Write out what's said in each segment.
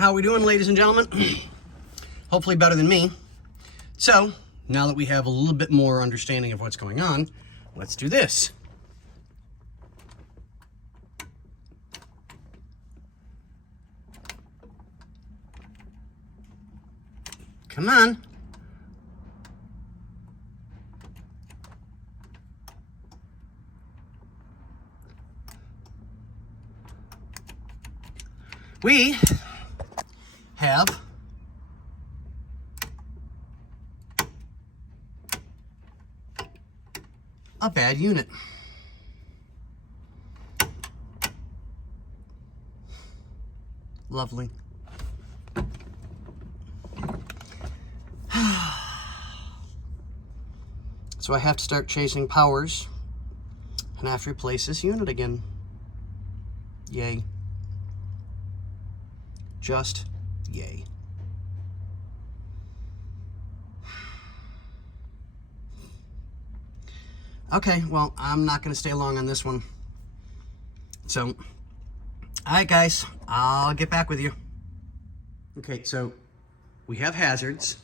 How are we doing, ladies and gentlemen? Hopefully better than me. So, now that we have a little bit more understanding of what's going on, let's do this. Come on. We have a bad unit. Lovely. So I have to start chasing powers and I have to replace this unit again. Yay. Just yay. Okay, well, I'm not going to stay long on this one. So, all right, guys, I'll get back with you. Okay, so we have hazards.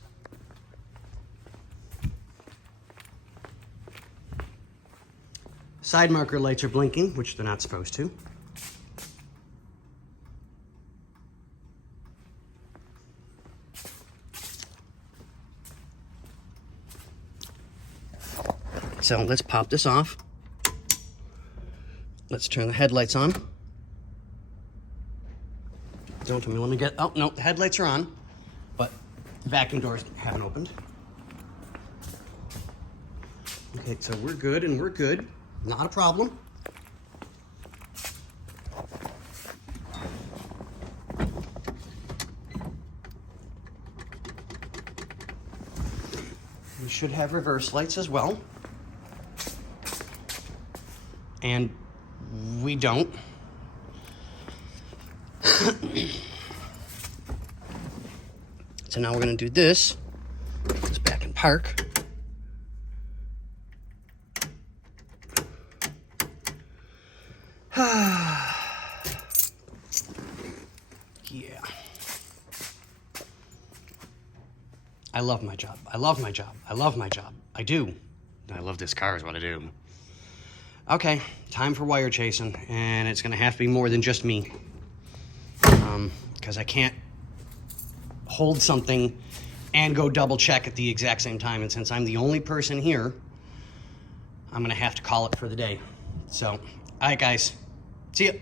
Side marker lights are blinking, which they're not supposed to. So let's pop this off. Let's turn the headlights on. Don't tell me, let me get, oh no, the headlights are on, but the vacuum doors haven't opened. Okay, so we're good and we're good. Not a problem. We should have reverse lights as well. And we don't. So now we're going to do this. Put this back in park. Yeah. I love my job. I love my job. I love my job. I do. I love this car is what I do. Okay, time for wire chasing, and it's gonna have to be more than just me. Because I can't hold something and go double check at the exact same time, and since I'm the only person here, I'm gonna have to call it for the day. So, all right guys, see ya.